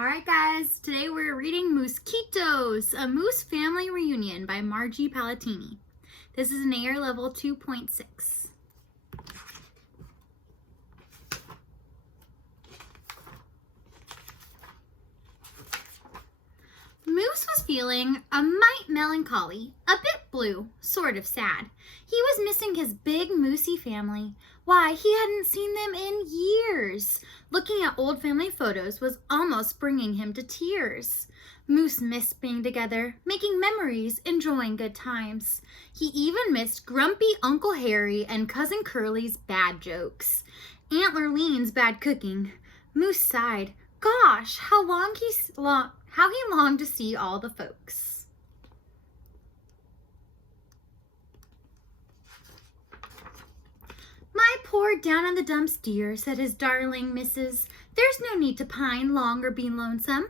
Alright guys, today we're reading Moosekitos, a Moose Family Reunion by Margie Palatini. This is an AR level 2.6. Moose was feeling a mite melancholy, a bit blue, sort of sad. He was missing his big moosey family. Why, he hadn't seen them in years. Looking at old family photos was almost bringing him to tears. Moose missed being together, making memories, enjoying good times. He even missed grumpy Uncle Harry and Cousin Curly's bad jokes. Aunt Lurlene's bad cooking. Moose sighed. Gosh, how he longed to see all the folks. My poor down-in-the-dumps dear, said his darling missus. There's no need to pine long or be lonesome.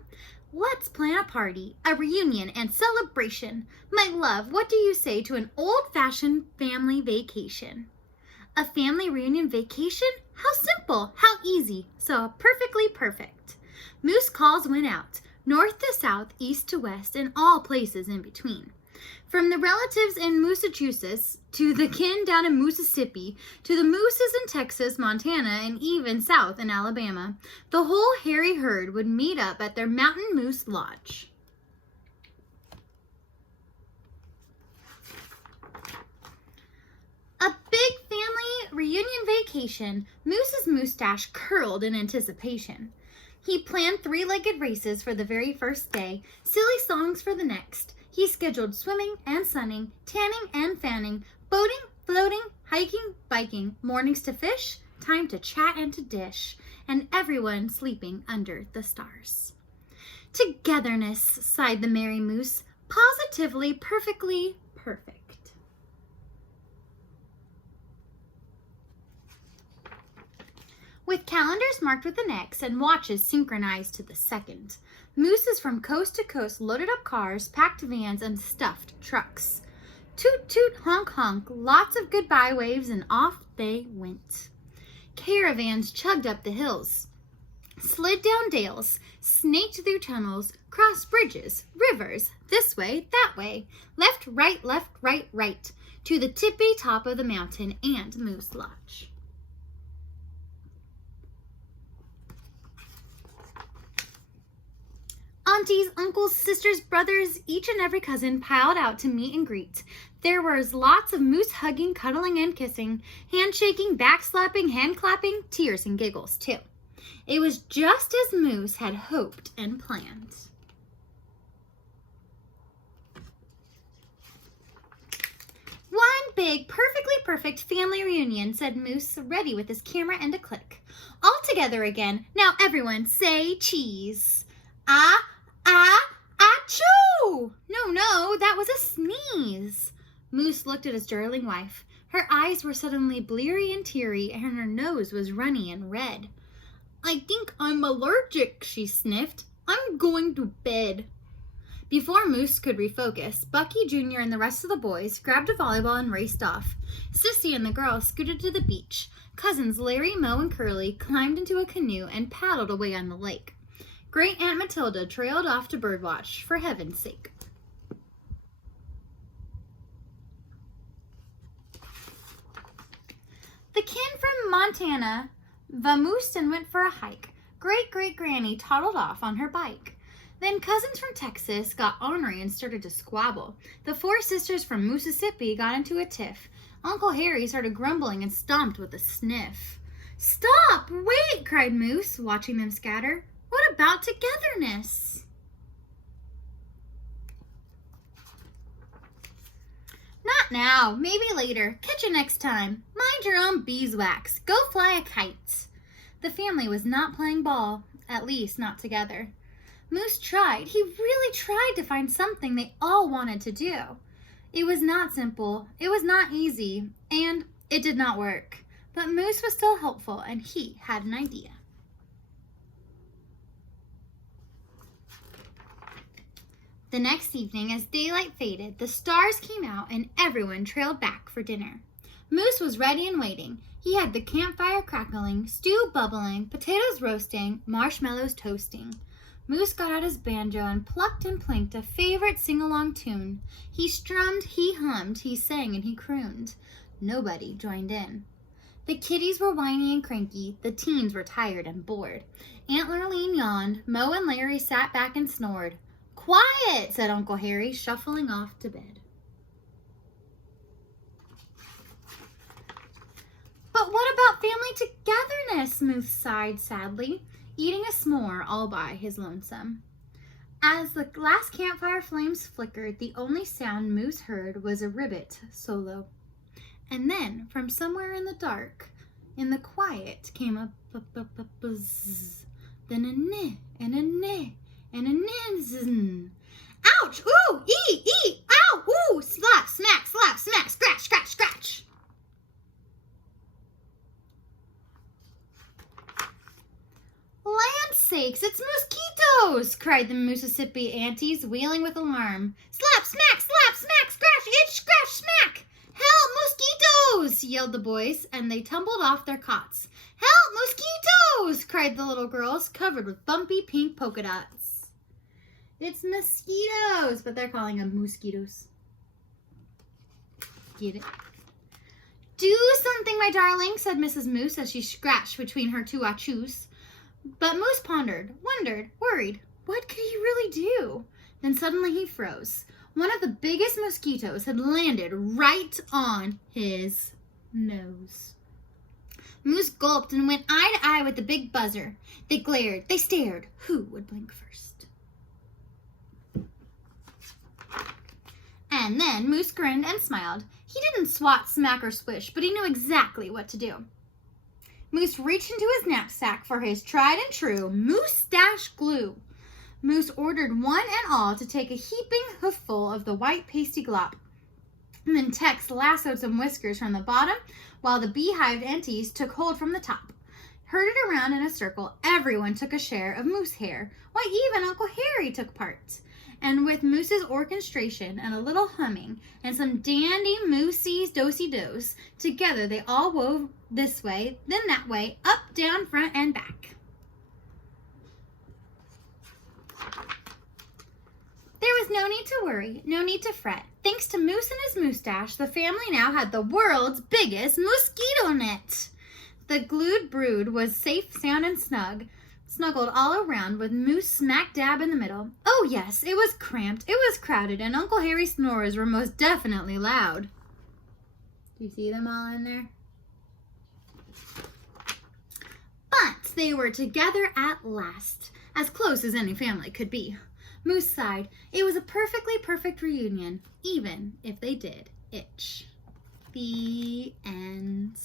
Let's plan a party, a reunion and celebration. My love, what do you say to an old-fashioned family vacation? A family reunion vacation? How simple, how easy, so perfectly perfect. Moose calls went out, north to south, east to west, and all places in between. From the relatives in Moosekitos to the kin down in Mississippi to the mooses in Texas, Montana, and even south in Alabama, the whole hairy herd would meet up at their Mountain Moose Lodge. A big family reunion vacation. Moose's mustache curled in anticipation. He planned three-legged races for the very first day, silly songs for the next. He scheduled swimming and sunning, tanning and fanning, boating, floating, hiking, biking, mornings to fish, time to chat and to dish, and everyone sleeping under the stars. Togetherness, sighed the merry moose, positively, perfectly perfect. With calendars marked with an X and watches synchronized to the second, mooses from coast to coast loaded up cars, packed vans, and stuffed trucks. Toot, toot, honk, honk, lots of goodbye waves, and off they went. Caravans chugged up the hills, slid down dales, snaked through tunnels, crossed bridges, rivers, this way, that way, left, right, right, to the tippy top of the mountain and Moose Lodge. Aunties, uncles, sisters, brothers, each and every cousin piled out to meet and greet. There was lots of moose hugging, cuddling, and kissing, handshaking, backslapping, hand clapping, tears and giggles, too. It was just as Moose had hoped and planned. One big, perfectly perfect family reunion, said Moose, ready with his camera and a click. All together again. Now everyone say cheese. Achoo! No, that was a sneeze. Moose looked at his darling wife. Her eyes were suddenly bleary and teary, and her nose was runny and red. I think I'm allergic, she sniffed. I'm going to bed. Before Moose could refocus, Bucky Jr. and the rest of the boys grabbed a volleyball and raced off. Sissy and the girls scooted to the beach. Cousins Larry, Mo, and Curly climbed into a canoe and paddled away on the lake. Great Aunt Matilda trailed off to birdwatch, for heaven's sake. The kin from Montana vamoosed and went for a hike. Great-great-granny toddled off on her bike. Then cousins from Texas got ornery and started to squabble. The four sisters from Mississippi got into a tiff. Uncle Harry started grumbling and stomped with a sniff. Stop! Wait! Cried Moose, watching them scatter. What about togetherness? Not now, maybe later. Catch you next time. Mind your own beeswax. Go fly a kite. The family was not playing ball, at least not together. Moose tried. He really tried to find something they all wanted to do. It was not simple, it was not easy, and it did not work. But Moose was still hopeful, and he had an idea. The next evening, as daylight faded, the stars came out and everyone trailed back for dinner. Moose was ready and waiting. He had the campfire crackling, stew bubbling, potatoes roasting, marshmallows toasting. Moose got out his banjo and plucked and plinked a favorite sing-along tune. He strummed, he hummed, he sang, and he crooned. Nobody joined in. The kitties were whiny and cranky. The teens were tired and bored. Aunt Lurleen yawned. Mo and Larry sat back and snored. "Quiet," said Uncle Harry, shuffling off to bed. "But what about family togetherness?" Moose sighed sadly, eating a s'more all by his lonesome. As the last campfire flames flickered, the only sound Moose heard was a ribbit solo. And then, from somewhere in the dark, in the quiet, came a buzz, then a neh, and a neh, and a nizzn. "Ouch! Ooh! Ee! Ow! Ooh! Slap! Smack! Scratch! Scratch! Scratch!" "Land sakes, it's Moosekitos!" cried the Mississippi aunties, wheeling with alarm. "Slap! Smack! Scratch! Itch! Scratch! Smack! Help! Mosquitoes!" yelled the boys, and they tumbled off their cots. "Help! Mosquitoes!" cried the little girls, covered with bumpy pink polka dots. "It's mosquitoes," but they're calling them Moosekitos. Get it? "Do something, my darling," said Mrs. Moose as she scratched between her two achus. But Moose pondered, wondered, worried. What could he really do? Then suddenly he froze. One of the biggest mosquitoes had landed right on his nose. Moose gulped and went eye to eye with the big buzzer. They glared, they stared. Who would blink first? And then Moose grinned and smiled. He didn't swat, smack, or swish, but he knew exactly what to do. Moose reached into his knapsack for his tried and true Moosedash glue. Moose ordered one and all to take a heaping hoofful of the white pasty glop. And then Tex lassoed some whiskers from the bottom, while the beehived aunties took hold from the top. Herded around in a circle, everyone took a share of moose hair. Why, even Uncle Harry took part. And with Moose's orchestration and a little humming and some dandy moosey's dosey-dos, together they all wove this way, then that way, up, down, front, and back. There was no need to worry, no need to fret. Thanks to Moose and his moustache, the family now had the world's biggest mosquito net. The glued brood was safe, sound, and snuggled all around with Moose smack dab in the middle. Oh yes, it was cramped, it was crowded, and Uncle Harry's snores were most definitely loud. Do you see them all in there? But they were together at last, as close as any family could be. Moose sighed. It was a perfectly perfect reunion, even if they did itch. The end.